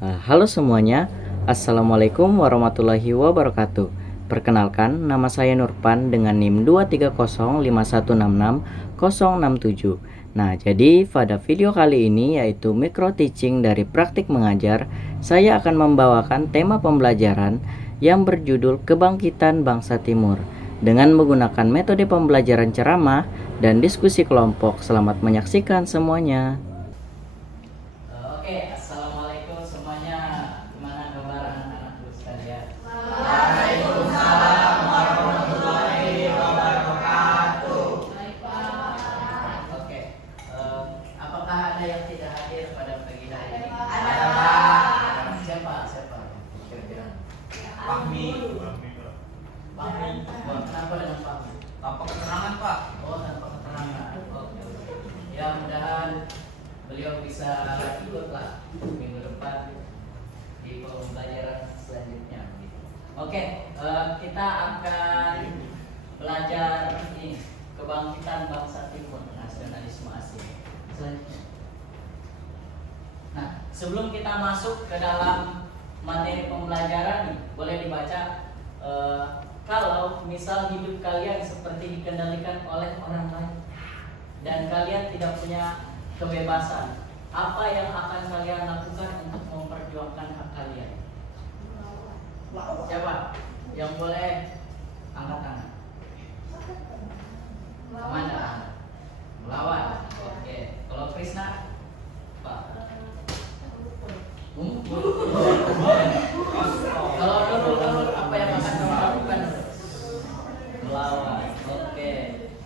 Halo semuanya, Assalamualaikum warahmatullahi wabarakatuh. Perkenalkan, nama saya Nurpan dengan NIM 23051666067. Nah, jadi pada video kali ini yaitu micro teaching dari praktik mengajar, saya akan membawakan tema pembelajaran yang berjudul Kebangkitan Bangsa Timur dengan menggunakan metode pembelajaran ceramah dan diskusi kelompok. Selamat menyaksikan semuanya. Oke, assalamualaikum semuanya. Gimana kabar anak-anakku sekalian? Waalaikumsalam warahmatullahi wabarakatuh. Baik, Pak. Oke, apakah ada yang tidak hadir pada pagi hari ini? Ada, Pak. Siapa? Kira-kira. Fahmi. Fahmi. Kenapa dengan Fahmi? Tanpa keterangan, Pak. Oh, tanpa keterangan. Oke. Ya, mudahan beliau bisa ikutlah minggu depan di pembelajaran selanjutnya. Oke, kita akan belajar ini kebangkitan bangsa Timur, nasionalisme Asia. Selanjutnya. Nah, sebelum kita masuk ke dalam materi pembelajaran, boleh dibaca. Kalau misal hidup kalian seperti dikendalikan oleh orang lain dan kalian tidak punya kebebasan, apa yang akan kalian lakukan untuk memperjuangkan hak kalian? Siapa yang boleh angkat tangan? Mana? Melawan. Oke. Kalau Krisna, Pak. Kalau Nurul, apa yang akan kamu lakukan? Melawan. Oke.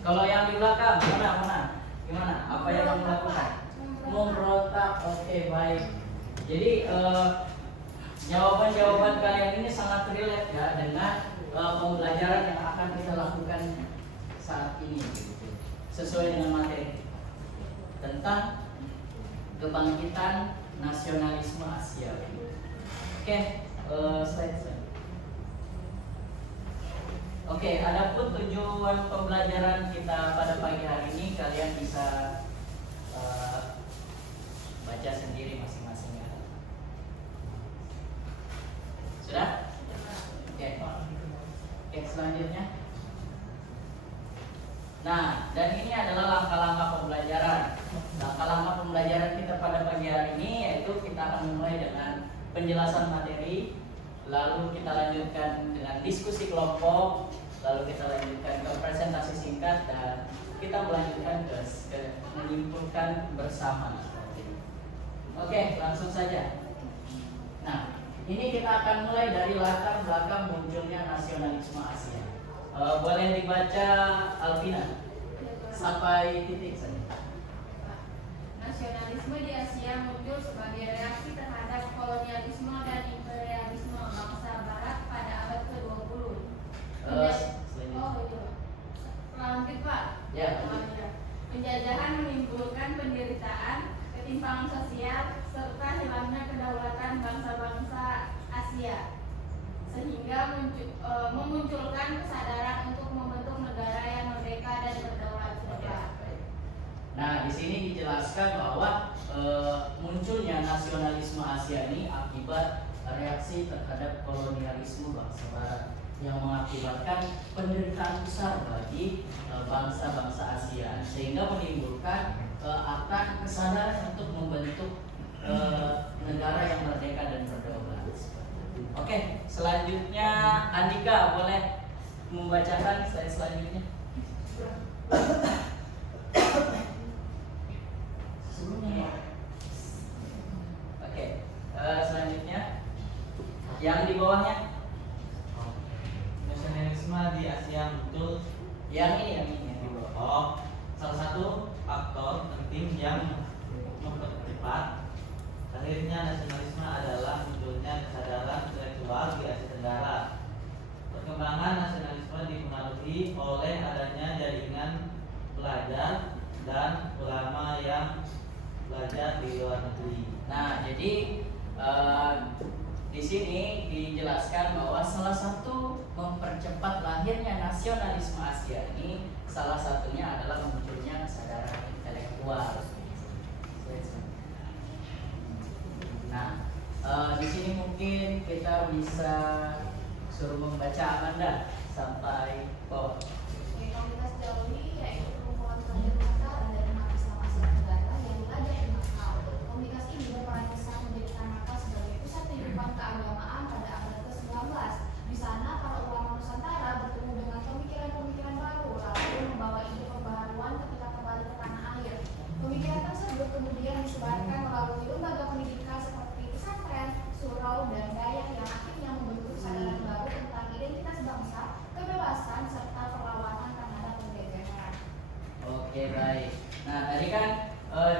Kalau yang di belakang, mana? Gimana? Apa yang kamu lakukan? Memberontak. Oke, baik. Jadi jawaban kalian ini sangat relate ya dengan pembelajaran yang akan kita lakukan saat ini, sesuai dengan materi tentang kebangkitan nasionalisme Asia. Oke, slide. Oke, adapun tujuan pembelajaran kita pada pagi hari ini kalian bisa baca sendiri masing-masing ya. Sudah? Oke, selanjutnya. Nah, dan ini adalah langkah-langkah pembelajaran. Langkah-langkah pembelajaran kita pada pagi hari ini yaitu kita akan memulai dengan penjelasan materi, lalu kita lanjutkan dengan diskusi kelompok, lalu kita lanjutkan ke presentasi singkat, dan kita melanjutkan ke menyimpulkan bersama. Oke, langsung saja. Nah, ini kita akan mulai dari latar belakang munculnya nasionalisme Asia. Boleh dibaca Alvina sampai titik saja. Nasionalisme di Asia muncul sebagai reaksi terhadap kolonialisme dan imperialisme bangsa Barat pada abad ke-20. Lanjut, Pak. Ya. Penjajahan menimbulkan penderitaan, ketimpangan sosial, serta hilangnya kedaulatan bangsa-bangsa Asia, sehingga memunculkan kesadaran untuk membentuk negara yang merdeka dan berdaulat. Nah, di sini dijelaskan bahwa munculnya nasionalisme Asia ini akibat reaksi terhadap kolonialisme bangsa Barat yang mengakibatkan penderitaan besar bagi bangsa-bangsa Asia, sehingga menimbulkan akan kesadaran untuk membentuk negara yang merdeka dan berdaulat. Oke, selanjutnya Andika boleh membacakan slide selanjutnya. Oke, selanjutnya yang di bawahnya. Nasionalisme di Asia muncul. Yang ini yang di bawah. Salah satu faktor penting yang mempercepat lahirnya nasionalisme adalah munculnya kesadaran intelektual di Asia Tenggara. Perkembangan nasionalisme dipengaruhi oleh adanya jaringan pelajar dan ulama yang belajar di luar negeri. Nah, jadi di sini dijelaskan bahwa salah satu mempercepat lahirnya nasionalisme Asia ini salah satunya adalah munculnya kesadaran intelektual. Nah, Di sini mungkin kita bisa suruh membaca Amanda sampai bawah. Komunitas Jawi yaitu perkumpulan pelajar Nusantara dari umat Islam Asia Tenggara yang belajar di Makkah. Komunitas ini berperan besar menjadikan Makkah sebagai pusat kehidupan keagamaan pada abad ke-19. Di sana para ulama Nusantara bertemu dengan pemikiran-pemikiran baru lalu membawa ide pembaharuan ketika kembali ke tanah air. Pemikiran tersebut kemudian disebarkan melalui lembaga pendidikan seperti pesantren, surau, dan dayak yang akhirnya membentuk kesadaran baru tentang identitas bangsa, kebebasan, serta perlawanan terhadap penjajahan. Oke, baik. Nah, tadi kan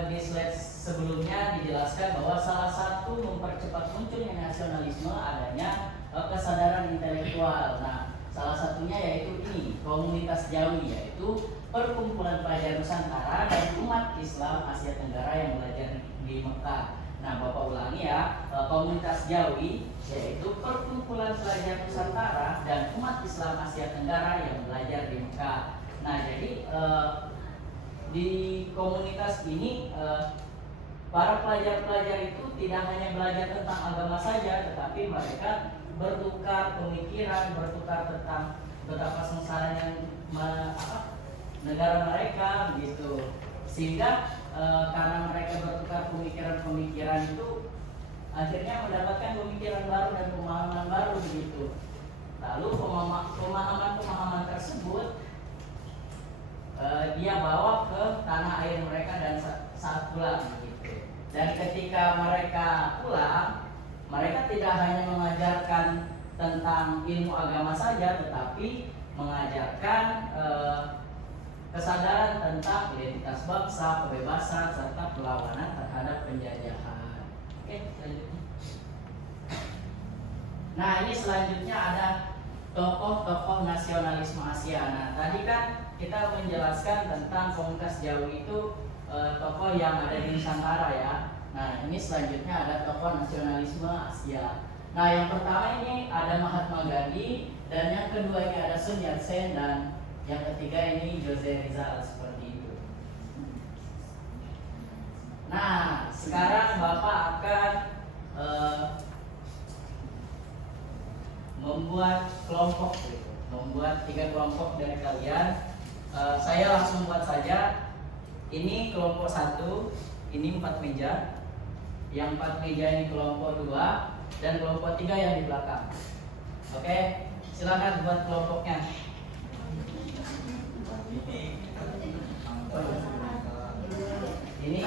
di slide sebelumnya dijelaskan bahwa salah satu mempercepat munculnya nasionalisme adanya kesadaran intelektual. Nah, salah satunya yaitu ini, komunitas Jawi, yaitu perkumpulan pelajar Nusantara dan umat Islam Asia Tenggara yang belajar di Mekah. Nah, Bapak ulangi ya, komunitas Jawi yaitu perkumpulan pelajar Nusantara dan umat Islam Asia Tenggara yang belajar di Mekah. Nah, jadi di komunitas ini para pelajar-pelajar itu tidak hanya belajar tentang agama saja, tetapi mereka bertukar pemikiran, bertukar tentang betapa sengsaranya negara mereka begitu. Sehingga karena mereka bertukar pemikiran-pemikiran itu akhirnya mendapatkan pemikiran baru dan pemahaman baru begitu. Lalu pemahaman-pemahaman tersebut dia bawa ke tanah air mereka dan saat pulang begitu. Dan ketika mereka pulang, mereka tidak hanya mengajarkan tentang ilmu agama saja, tetapi mengajarkan kesadaran tentang identitas bangsa, kebebasan, serta perlawanan terhadap penjajahan. Oke, selanjutnya. Nah, ini selanjutnya ada tokoh-tokoh nasionalisme Asia. Nah, tadi kan kita menjelaskan tentang komunitas Jawi itu tokoh yang ada di Nusantara ya. Nah, ini selanjutnya ada tokoh nasionalisme Asia. Nah, yang pertama ini ada Mahatma Gandhi, dan yang kedua ini ada Sun Yat-sen, dan yang ketiga ini Jose Rizal, seperti itu. Nah, sekarang Bapak akan membuat kelompok gitu. Membuat 3 kelompok dari kalian. Saya langsung buat saja. Ini kelompok 1, ini 4 meja. Yang 4 meja ini kelompok 2, dan kelompok 3 yang di belakang. Oke, silakan buat kelompoknya. Ini.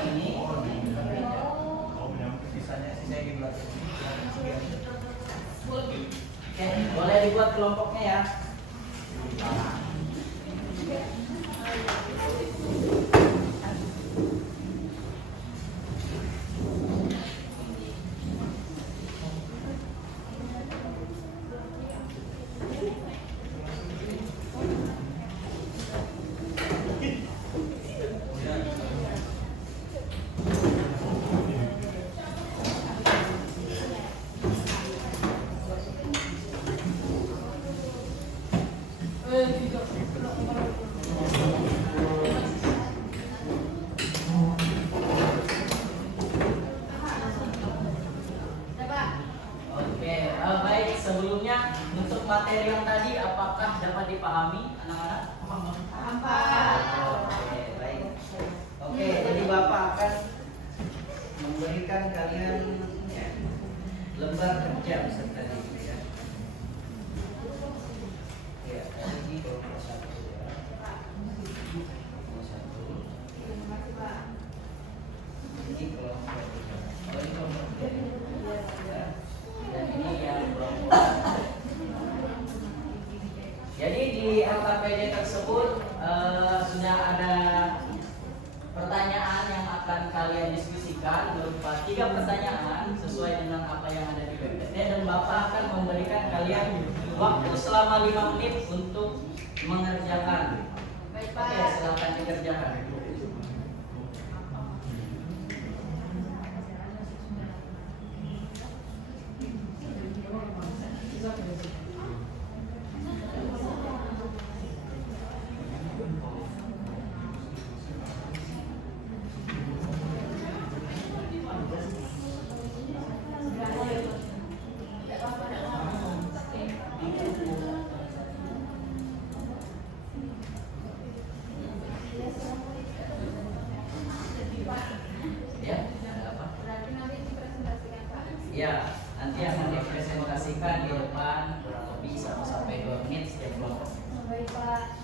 Oke, boleh dibuat kelompoknya ya. Materi yang tadi apakah dapat dipahami anak-anak? Paham, Pak. Oke, baik. Oke, jadi Bapak akan memberikan kalian lembar kerja beserta itu ya. Ya, ini kelompok 1 ya. Kelompok 1. Ini kelompok 3. Oh, ini kelompok 3 ya. Dan ini yang kelompok. Jadi di LKPD tersebut sudah ada pertanyaan yang akan kalian diskusikan berupa 3 pertanyaan sesuai dengan apa yang ada di PPT, dan Bapak akan memberikan kalian waktu selama 5 menit untuk mengerjakan. Baik, Pak. Oke, silakan dikerjakan. Ya, nanti akan dipresentasikan di depan kurang lebih 1 sampai 2 menit setiap kelompok. Baik Pak.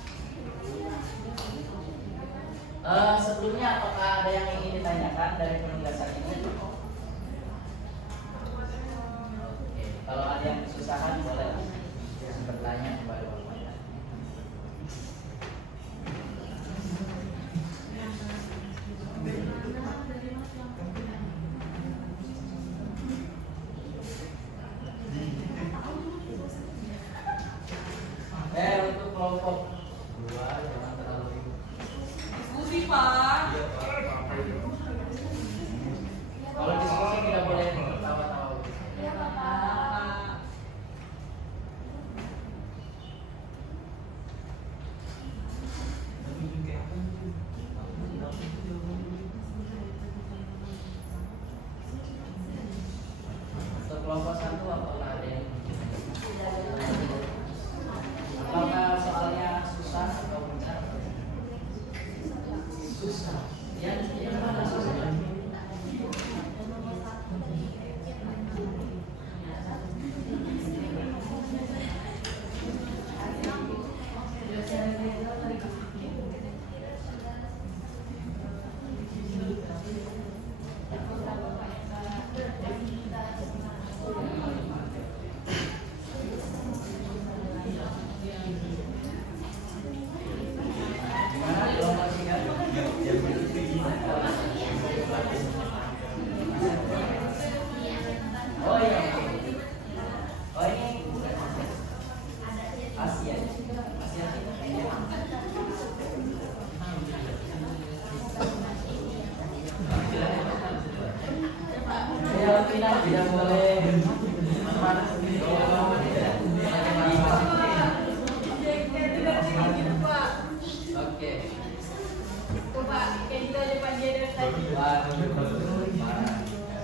Sebelumnya apakah ada yang ingin ditanyakan dari penugasan ini? Oke, kalau ada yang kesusahan boleh bertanya kepada Bapak. Untuk kelompok 2 jangan terlalu ribut. Diskusi Pak. Kalau diskusi tidak boleh tertawa-tawa. Iya Bapak. Untuk kelompok 1 apakah ada yang apakah soalnya susah atau benar? Susah. Yang mana susah? Gimana kelompok 3? Oh iya. Oh ini Asia. Asia. Ya, final tidak boleh mana sendiri. Oke. Coba kayak kita depan dia dari tadi. Waduh,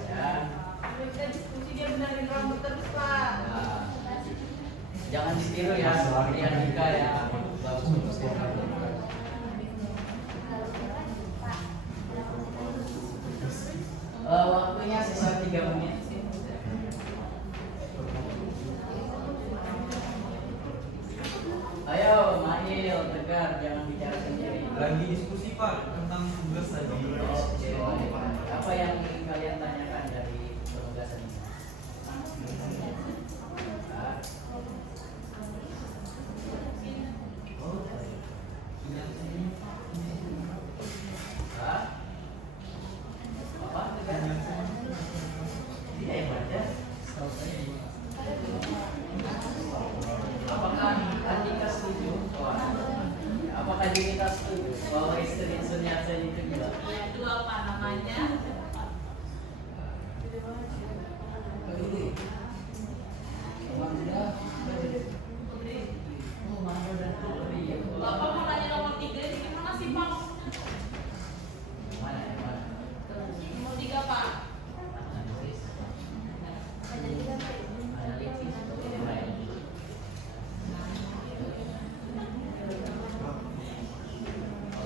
ya. Kita diskusi dia benerin rambut terus Pak. Nah, jangan ditiru ya, seperti Andika ya. Bagus. Waktunya sisa 3 menit. Ayo, Mahil, Tegar, jangan bicara sendiri. Lagi diskusi Pak tentang tugas tadi. Oke, apa yang ingin kalian tanyakan dari penugasan ini? Hah? Hah? Apa? Tegar? Iya, yang baca. Apakah Andika setuju? Apakah Dinita setuju bahwa istri Sunyatsen itu gila? Itu apa namanya? Bapak mau tanya nomor 3 ini gimana sih Pak? Mana? Nomor 3 Pak.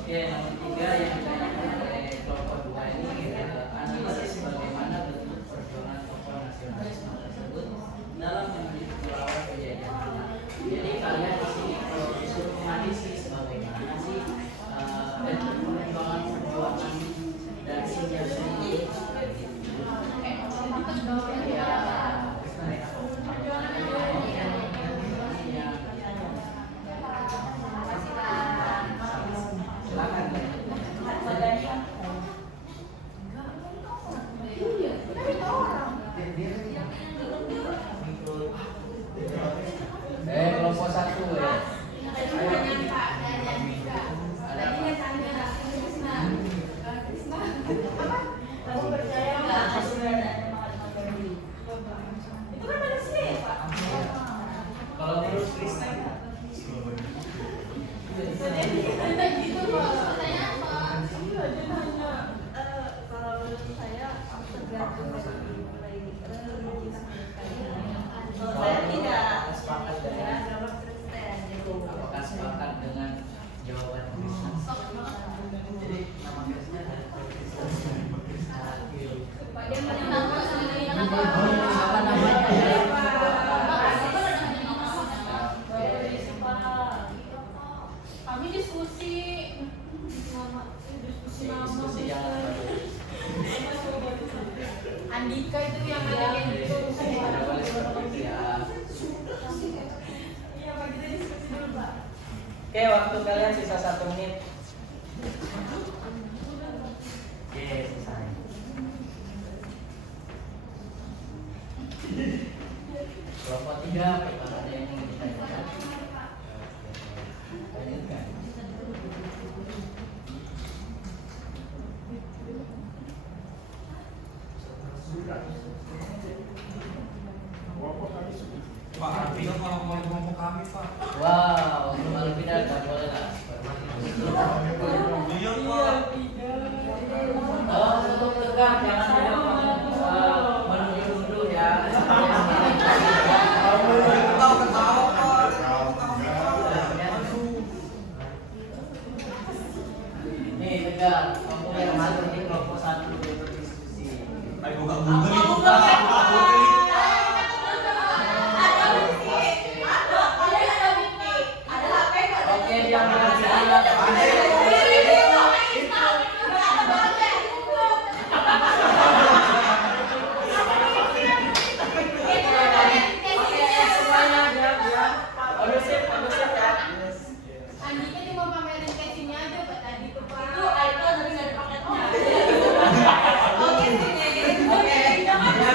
Oke, nomor 3 yang ditanyakan oleh kelompok 2 ini analisis bagaimana bentuk perjuangan tokoh nasionalisme tersebut dalam menuju awal kejadian. Jadi kalian di sini kalau disuruh menganalisis bagaimana sih bentuk perjuangan dan sinyal sendiri. Silakan. Kelompok 1 ya. Kamu percaya nggak? Itu kan manusia ya Pak. Kalau menurut Kristen Jadi kita gitu Pak. Pertanyaan apa? Iya dia nanya. Kalau menurut saya tergantung dari mulai religius Kalau saya tidak sepakat ya dengan agama Kristen gitu. apakah sepakat dengan jawaban Kristen? Jadi nama Kristen ada Kristen. Pak dia menyenangkan sendiri kenapa? Tidak boleh seperti itu ya. Iya, Pak, kita diskusi dulu, Pak. Oke, waktu kalian sisa 1 menit. Oke, selesai. Kelompok 3, apakah ada yang ingin ditanyakan? Lanjutkan. Pak Arvino kalau mau kelompok kami Pak. Wow, malu pindah tak boleh lah. Iya Pak. Kalau untuk tegak jangan menuduh-nuduh ya. Ketawa Pak. Nih tegak, kamu yang malu di kelompok 1 berdiskusi. Ayo buka Google itu Pak. Buka Google itu. Oke, yang berbicara semuanya diam. Kondusif ya. Andika cuma pamerin casingnya aja Pak tadi tuh Pak. Itu iPhone tapi nggak ada paketnya. Oke,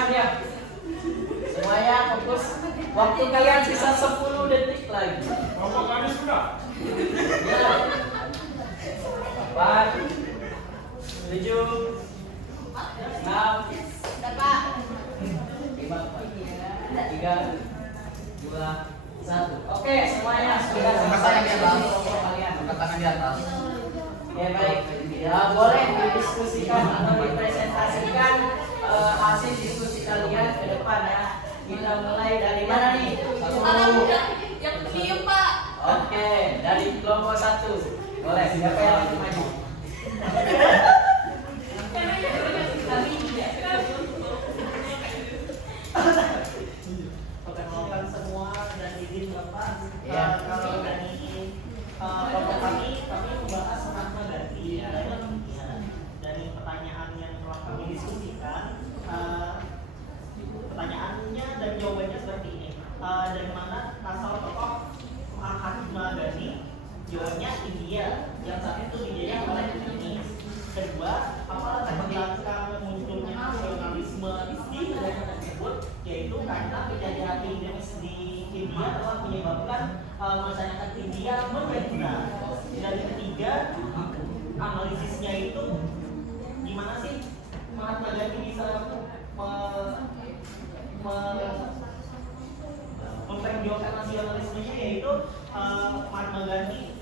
Diam. Semuanya fokus. Waktu kalian sisa 10 detik lagi. Kelompok kami sudah. 8 7 6 Bapak. 5 3 2 1. Oke, semuanya sudah selesai kelompok kalian. Angkat tangan di atas. Oke, baik. Ya, boleh didiskusikan atau dipresentasikan hasil diskusi kalian ke depan ya. Kita mulai dari mana nih? Yang diem Pak. Oke, dari kelompok 1. Boleh, siapa yang ingin maju? Perkenalkan semua dan izin Bapak. Iya. Kalau dari kelompok kami membahas Mahatma Gandhi. Dari pertanyaan yang telah kami diskusikan, pertanyaannya dan jawabannya seperti ini. Dari mana asal tokoh Mahatma Gandhi? Jawabannya India, yang saat itu dijajah oleh Inggris. Kedua, apa latar belakang munculnya nasionalisme di negara tersebut? Yaitu karena penjajahan Inggris di India telah menyebabkan masyarakat India menderita. Dan ketiga, analisisnya itu gimana sih Mahatma Gandhi bisa memperjuangkan nasionalismenya, yaitu Mahatma Gandhi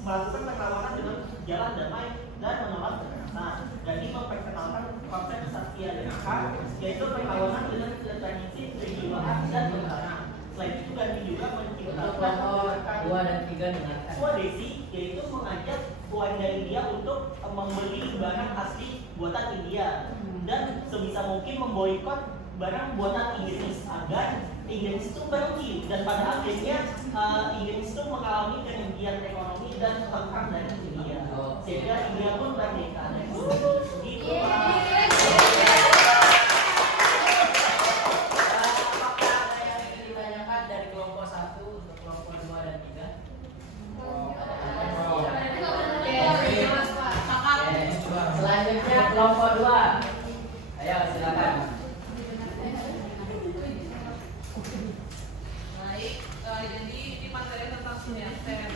melakukan perlawanan dengan jalan damai dan menolak kekerasan. Gandhi memperkenalkan konsep Satya Graha, yaitu perlawanan dengan tradisi kejiwaan dan tentara. Selain itu Gandhi juga Untuk menciptakan kelompok 2 dan 3 dengarkan. Swadesi, yaitu mengajak warga India untuk membeli barang asli buatan India dan sebisa mungkin memboikot barang buatan Inggris agar Inggris itu merugi, dan pada akhirnya Inggris itu mengalami kerugian ekonomi dan tentram dari India, sehingga India pun merdeka. Gitu Pak. Apakah ada yang ingin ditanyakan dari kelompok 1 untuk kelompok 2 dan 3? Selanjutnya kelompok 2. Ayo silakan. Baik, jadi ini materi tentang Sunyansen.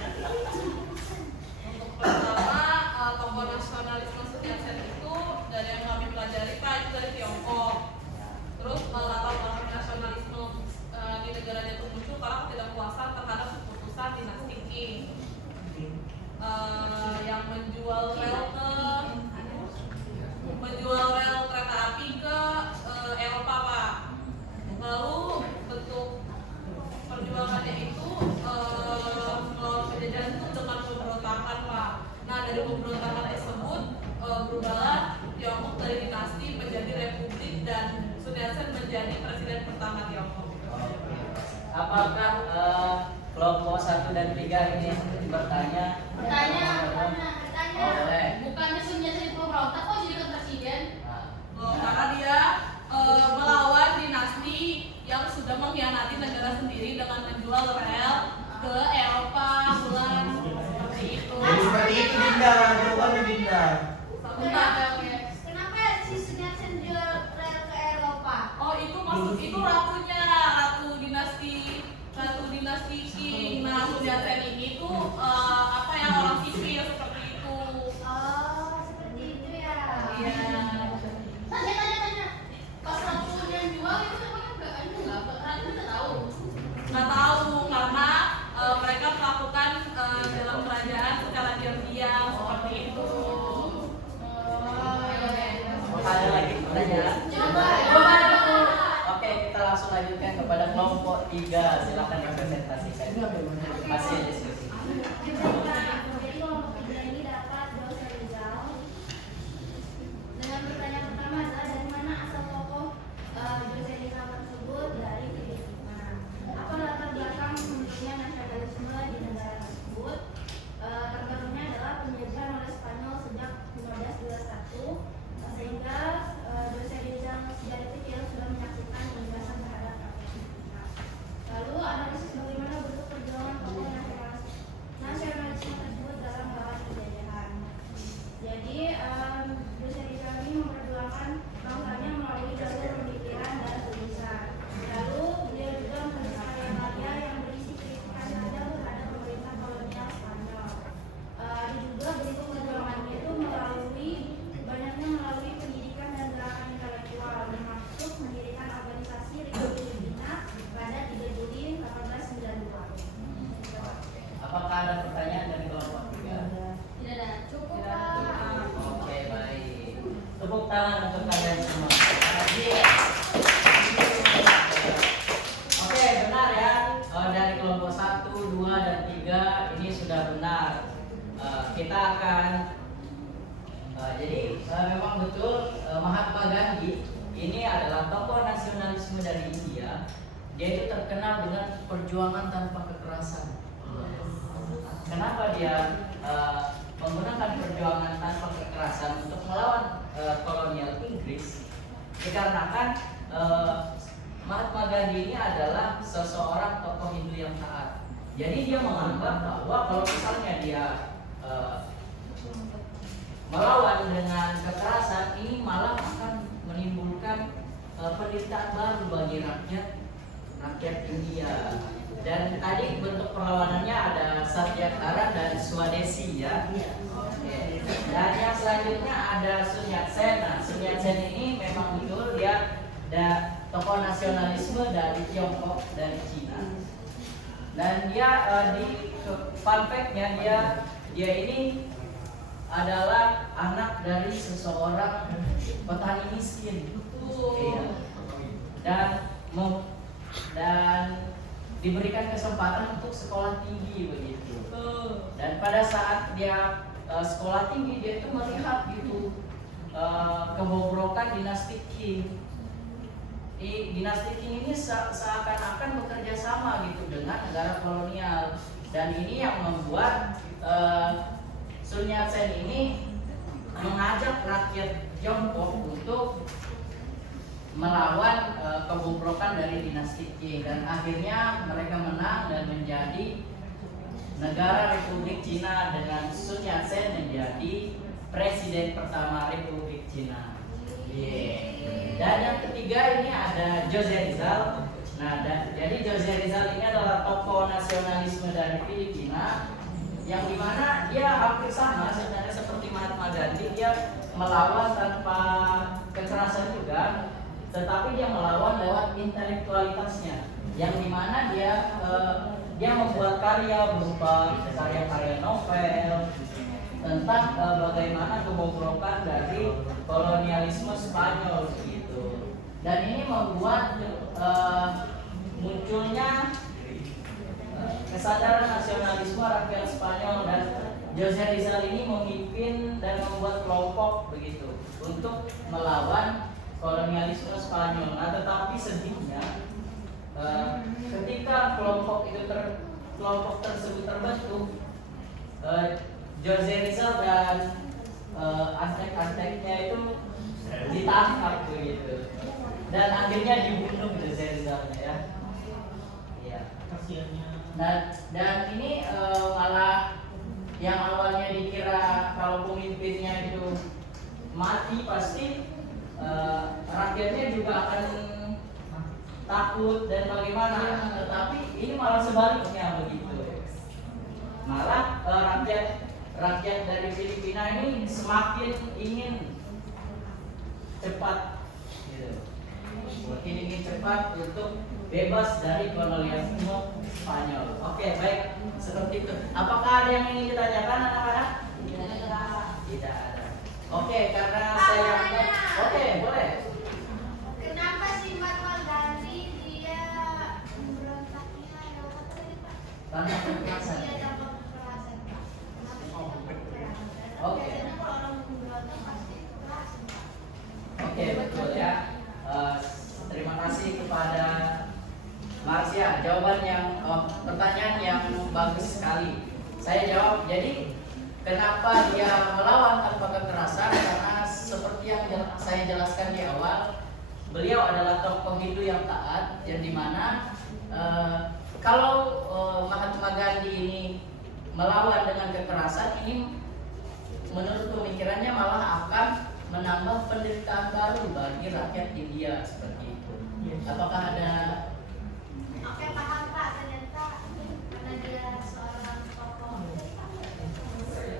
Untuk pertama, tokoh nasionalisme Sunyansen itu dari yang kami pelajari Pak itu dari Tiongkok. Terus latar belakang nasionalisme di negaranya itu muncul karena ketidakpuasan terhadap keputusan dinasti Qing yang menjual rel kereta api ke Eropa Pak. Lalu bentuk perjuangannya itu melawan penjajahan itu dengan pemberontakan Pak. Nah dari pemberontakan tersebut berubahlah Tiongkok dari dinasti menjadi republik dan Sun Yat-sen menjadi presiden pertama Tiongkok. Apakah kelompok 1 dan 3 ini bertanya? Bertanya. Oh, boleh. Bukannya Sun Yat-sen pemberontak kok jadi presiden? Nah, Karena dia melawan dinasti yang sudah mengkhianati negara sendiri dengan menjual rel ke Eropa bulan seperti itu. Jadi seperti itu Dinda, jawabannya Dinda. Kenapa si Sun Yat-sen jual rel ke Eropa? Oh itu maksud itu ratunya, ratu dinasti Qing. Nah Sun Yat-sen ini tuh apa ya, orang sipil seperti itu. Oh, seperti itu ya. Iya. Tanya. Pas ratu yang jual itu emangnya nggak tahu. Nggak tahu karena mereka melakukan dalam kerajaan secara diam-diam seperti itu. Ada lagi pertanyaan? Coba. Oke, kita langsung lanjutkan kepada kelompok 3. Silakan representasikan hasil diskusi. Jadi kelompok 3 ini dapat dosen Rizal. Dengan pertanyaan pertama adalah dari mana asal tokoh dosen Rizal tersebut? Dari Filipina. Apa latar belakang munculnya nasionalisme di negara tersebut? Terbarunya adalah penjajahan oleh Spanyol sejak 1521 sehingga dosen Rizal dari kecil sudah menyaksikan penindasan terhadap rakyat Filipina. Lalu analisis bagaimana bentuk perjuangan tokoh nasionalisme tersebut dalam melawan penjajahan. Jadi dosen Rizal ini memperjuangkan bangsanya melalui jalur pemikiran dan tulisan. Lalu dia juga menulis karya-karya yang berisi kritikan tajam terhadap pemerintah kolonial Spanyol. Diduga bentuk perjuangannya itu melalui pendidikan dan gerakan intelektual, termasuk mendirikan organisasi Republik Filipina pada 3 Juli 1892. Apakah ada pertanyaan dari kelompok 3? Tidak ada. Cukup Pak. Oke, baik. Tepuk tangan untuk kalian semua. Oke, benar ya. Dari kelompok 1, 2, dan 3 ini sudah benar. Kita akan jadi memang betul Mahatma Gandhi ini adalah tokoh nasionalisme dari India. Dia itu terkenal dengan perjuangan tanpa kekerasan. Kenapa dia menggunakan perjuangan tanpa kekerasan untuk melawan kolonial Inggris? Dikarenakan Mahatma Gandhi ini adalah seseorang tokoh Hindu yang taat. Jadi dia menganggap bahwa kalau misalnya dia melawan dengan kekerasan ini malah akan menimbulkan penderitaan baru bagi rakyat India. Dan tadi bentuk perlawanannya ada Satyakara dan Swadesi ya. Oke. Dan yang selanjutnya ada Sun Yat-sen. Nah, Sun Yat-sen ini memang betul dia tokoh nasionalisme dari Tiongkok dan Cina. Dan dia di fun fact-nya dia ini adalah anak dari seseorang petani miskin. Iya. Dan diberikan kesempatan untuk sekolah tinggi begitu. Dan pada saat dia sekolah tinggi dia itu melihat gitu kebobrokan dinasti Qing. Dinasti Qing ini seakan-akan bekerja sama gitu dengan negara kolonial. Dan ini yang membuat Sun Yat-sen ini mengajak rakyat Tiongkok untuk melawan kebobrokan dari dinasti Qing, dan akhirnya mereka menang dan menjadi negara Republik Cina dengan Sun Yat-sen menjadi presiden pertama Republik Cina. Dan yang ketiga ini ada Jose Rizal. Nah, jadi Jose Rizal ini adalah tokoh nasionalisme dari Filipina, yang dimana dia hampir sama sebenarnya seperti Mahatma Gandhi. Dia melawan tanpa kekerasan juga, tetapi dia melawan lewat intelektualitasnya, yang dimana dia membuat karya berupa karya-karya novel tentang bagaimana kebobrokan dari kolonialisme Spanyol gitu. Dan ini membuat munculnya kesadaran nasionalisme rakyat Spanyol, dan Jose Rizal ini memimpin dan membuat kelompok begitu untuk melawan kolonialisme Spanyol. Nah, tetapi sedihnya ketika kelompok tersebut terbentuk, Jose Rizal dan aztek-azteknya itu ditangkap begitu. dan akhirnya dibunuh gitu Rizalnya ya. Iya. Kasiannya. Dan ini malah yang awalnya dikira kalau pemimpinnya itu mati pasti rakyatnya juga akan takut dan bagaimana, tetapi ini malah sebaliknya begitu. Malah rakyat dari Filipina ini semakin ingin cepat gitu. Semakin ingin cepat untuk bebas dari kolonialisme Spanyol. Oke, baik, seperti itu. Apakah ada yang ingin ditanyakan anak-anak? Tidak ada. Oke, karena saya oke, boleh. Kenapa si Mahatma Gandhi dia memberontaknya lewat tadi Pak? Tanpa kekerasan. Iya, tanpa kekerasan Pak. Kenapa sih tanpa kekerasan? Karena Oke. biasanya kalau orang memberontak pasti kekerasan Pak. Oke, betul ya. Terima kasih kepada Marsya. Jawaban yang pertanyaan yang bagus sekali. Saya jawab. Jadi kenapa dia melawan tanpa kekerasan? Karena seperti yang saya jelaskan di awal, beliau adalah tokoh Hindu yang taat, yang dimana kalau Mahatma Gandhi ini melawan dengan kekerasan, ini menurut pemikirannya malah akan menambah penderitaan baru bagi rakyat India seperti itu. Apakah ada? Oke, paham Pak. Ternyata karena dia seorang tokoh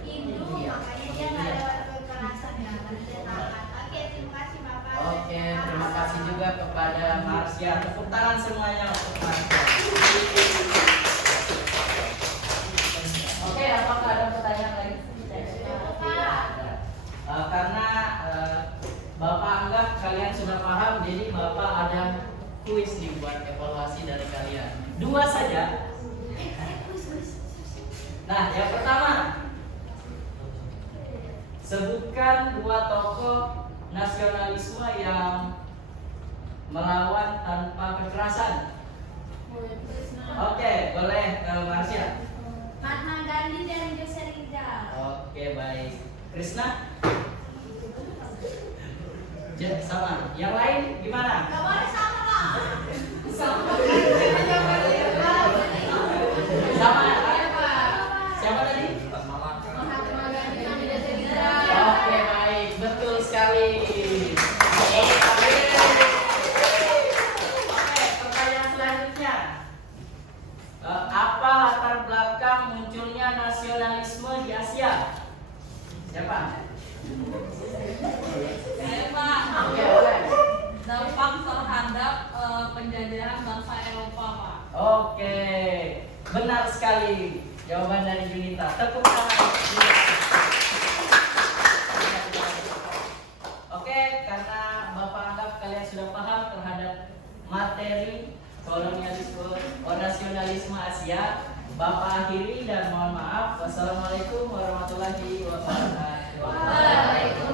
Hindu, makanya dia nggak lewat kekerasan ya, karena dia taat. Oke, terima kasih Bapak. Oke, terima kasih juga kepada Marsya. Tepuk tangan semuanya untuk Marsya. Oke, apakah ada pertanyaan lain? Tidak ada. Karena Bapak anggap kalian sudah paham, jadi Bapak ada kuis nih buat evaluasi dari kalian. 2 saja. Nah, yang pertama, sebutkan 2 tokoh nasionalisme yang melawan tanpa kekerasan. Oke, boleh Marsya. Mahatma Gandhi dan Jose Rizal. Oke, baik. Krishna? Sama. Yang lain gimana? Gak boleh sama Pak. Sama. Siapa tadi? Mahatma Gandhi dan Jose Rizal. Oke, baik. Betul sekali. Oke, pertanyaan selanjutnya. Apa latar belakang munculnya nasionalisme di Asia? Siapa? Saya Pak. Oke, boleh. Dampak terhadap penjajahan bangsa Eropa Pak. Oke, benar sekali jawaban dari Junita. Tepuk tangan. Oke, karena Bapak anggap kalian sudah paham terhadap materi kolonialisme, nasionalisme Asia, Bapak akhiri dan mohon maaf. Wassalamualaikum warahmatullahi wabarakatuh. Waalaikumsalam.